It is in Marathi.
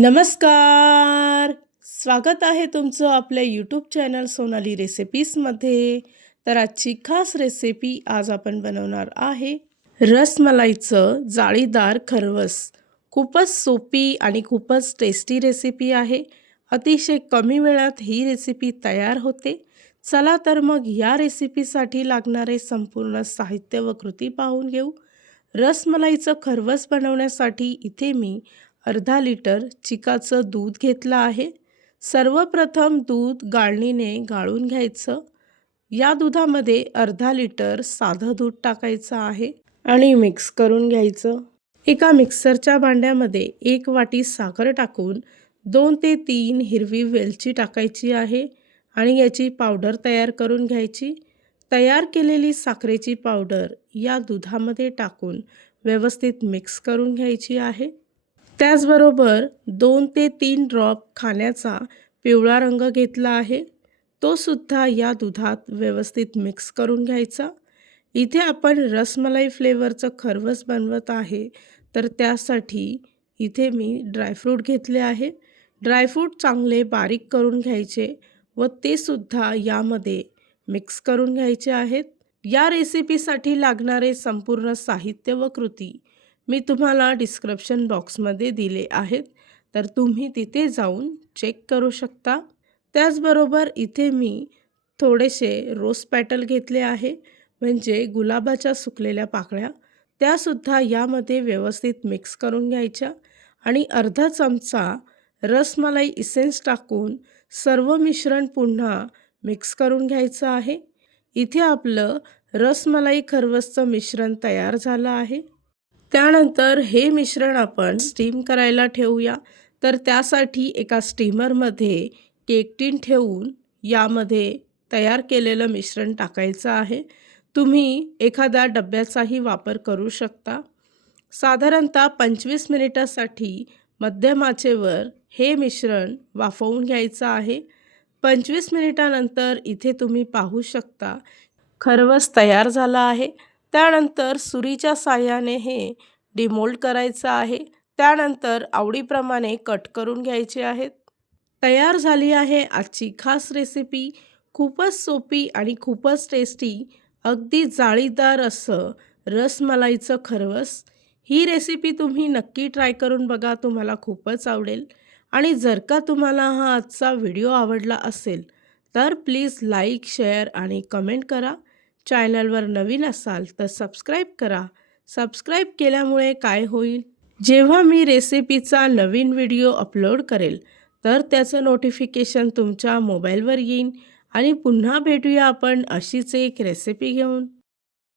नमस्कार! स्वागत आहे तुमचं आपल्या यूट्यूब चॅनल सोनाली रेसिपीजमध्ये तर आजची खास रेसिपी आज आपण बनवणार आहे. रसमलाईचं जाळीदार खरवस. खूपच सोपी आणि खूपच टेस्टी रेसिपी आहे. अतिशय कमी वेळात ही रेसिपी तयार होते. चला तर मग या रेसिपीसाठी लागणारे संपूर्ण साहित्य व कृती पाहून घेऊ. रसमलाईचं खरवस बनवण्यासाठी इथे मी अर्धा लिटर चिकाचं दूध घेतलं आहे. सर्वप्रथम दूध गाळणीने गाळून घ्यायचं. या दुधामध्ये अर्धा लिटर साधं दूध टाकायचं आहे आणि मिक्स करून घ्यायचं. एका मिक्सरच्या भांड्यामध्ये एक वाटी साखर टाकून दोन ते तीन हिरवी वेलची टाकायची आहे आणि याची पावडर तयार करून घ्यायची. तयार केलेली साखरेची पावडर या दुधामध्ये टाकून व्यवस्थित मिक्स करून घ्यायची आहे. त्याचबरोबर दोन ते तीन ड्रॉप खाण्याचा पिवळा रंग घेतला आहे. तो सुद्धा या दुधात व्यवस्थित मिक्स करून घ्यायचा. इथे आपण रसमलाई फ्लेवरचं खरवस बनवत आहे. तर त्यासाठी इथे मी ड्रायफ्रूट घेतले आहे. ड्रायफ्रूट चांगले बारीक करून घ्यायचे व ते सुद्धा यामध्ये मिक्स करून घ्यायचे आहेत. या रेसिपीसाठी लागणारे संपूर्ण साहित्य व कृती मी तुम्हाला डिस्क्रिप्शन बॉक्समध्ये दिले आहेत. तर तुम्ही तिथे जाऊन चेक करू शकता. त्याचबरोबर इथे मी थोडेसे रोज पॅटल घेतले आहे. म्हणजे गुलाबाच्या सुकलेल्या पाकळ्या. त्यासुद्धा यामध्ये व्यवस्थित मिक्स करून घ्यायच्या. आणि अर्धा चमचा रसमलाई इसेन्स टाकून सर्व मिश्रण पुन्हा मिक्स करून घ्यायचं आहे. इथे आपलं रसमलाई खरवसचं मिश्रण तयार झालं आहे. त्यानंतर हे मिश्रण आपण स्टीम करायला ठेवूया. तर त्यासाठी एका स्टीमरमध्ये केकटीन ठेवून यामध्ये तयार केलेलं मिश्रण टाकायचं आहे. तुम्ही एखाद्या डब्याचाही वापर करू शकता. साधारणतः पंचवीस मिनिटासाठी मध्यम आचेवर हे मिश्रण वाफवून घ्यायचं आहे. पंचवीस मिनिटानंतर इथे तुम्ही पाहू शकता खरवस तयार झाला आहे. त्यानंतर सुरीच्या साह्याने हे डिमोल्ड करायचं आहे. त्यानंतर आवडीप्रमाणे कट करून घ्यायचे आहेत. तयार झाली आहे आजची खास रेसिपी. खूपच सोपी आणि खूपच टेस्टी. अगदी जाळीदार असं रसमलाईचं खरवस. ही रेसिपी तुम्ही नक्की ट्राय करून बघा तुम्हाला खूपच आवडेल. आणि जर का तुम्हाला हा आजचा व्हिडिओ आवडला असेल तर प्लीज लाईक शेअर आणि कमेंट करा. चॅनलवर नवीन असाल तर सबस्क्राईब करा. सबस्क्राईब केल्यामुळे काय होईल? जेव्हा मी रेसिपीचा नवीन व्हिडिओ अपलोड करेल तर त्याचं नोटिफिकेशन तुमच्या मोबाईलवर येईन आणि पुन्हा भेटूया आपण अशीच एक रेसिपी घेऊन.